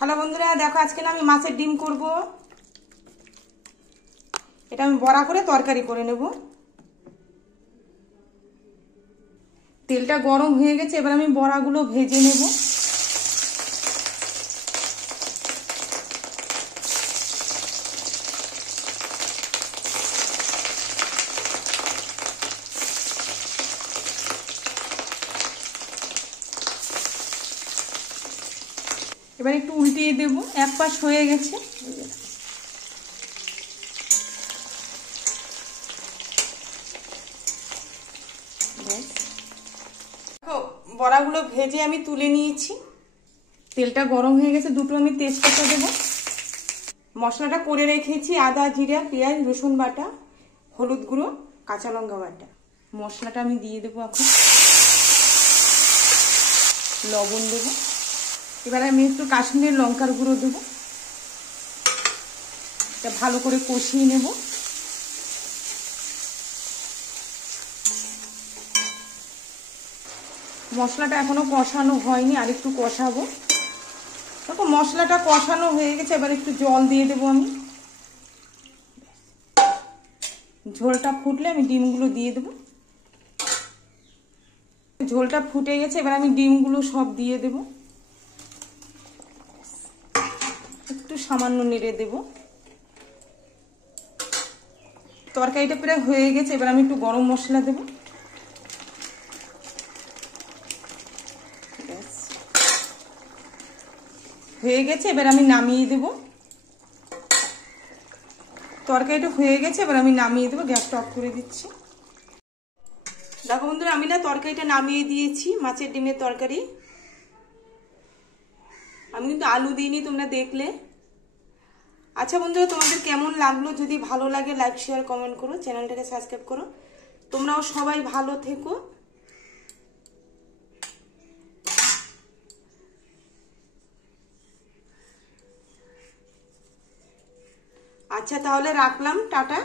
Hello বন্ধুরা, দেখো আজকে না আমি মাছের ডিম করব। এটা আমি বড়া করে তরকারি করে নেব। তেলটা গরম হয়ে গেছে, এবার আমি বড়াগুলো ভেজে নেব। এবার একটু উল্টিয়ে দেব, এক পাশ হয়ে গেছে। বড়াগুলো ভেজে আমি তুলে নিয়েছি। তেলটা গরম হয়ে গেছে, দুটো আমি তেজপাতা দেব। মশলাটা করে রেখেছি, আদা, জিরা, পেঁয়াজ, রসুন বাটা, হলুদ গুঁড়ো, কাঁচা লঙ্কা বাটা। মশলাটা আমি দিয়ে দেবো এখন। লবণ দেব। এবার আমি একটু কাশ্মীরের লঙ্কার গুঁড়ো দেব। এটা ভালো করে কষিয়ে নেব। মশলাটা এখনো কষানো হয়নি, আর একটু কষাবো। দেখো মশলাটা কষানো হয়ে গেছে, এবার একটু জল দিয়ে দেবো আমি। ঝোলটা ফুটলে আমি ডিমগুলো দিয়ে দেবো। ঝোলটা ফুটে গেছে, এবার আমি ডিমগুলো সব দিয়ে দেব। একটু সামান্য নেড়ে দেব। তরকারিটা প্রায় হয়ে গেছে, এবার আমি একটু গরম মশলা দেব। হয়ে গেছে, এবার আমি নামিয়ে দেব। তরকারিটা হয়ে গেছে, এবার আমি নামিয়ে দেবো। গ্যাসটা অফ করে দিচ্ছি। দেখো বন্ধুরা, আমি না তরকারিটা নামিয়ে দিয়েছি, মাছের ডিমের তরকারি। আমি কিন্তু আলু দিইনি, তোমরা দেখলে। আচ্ছা বন্ধুরা, তোমাদের কেমন লাগলো? যদি ভালো লাগে লাইক, শেয়ার, কমেন্ট করো, চ্যানেলটাকে সাবস্ক্রাইব করো। তোমরাও সবাই ভালো থেকো। আচ্ছা তাহলে রাখলাম, টাটা।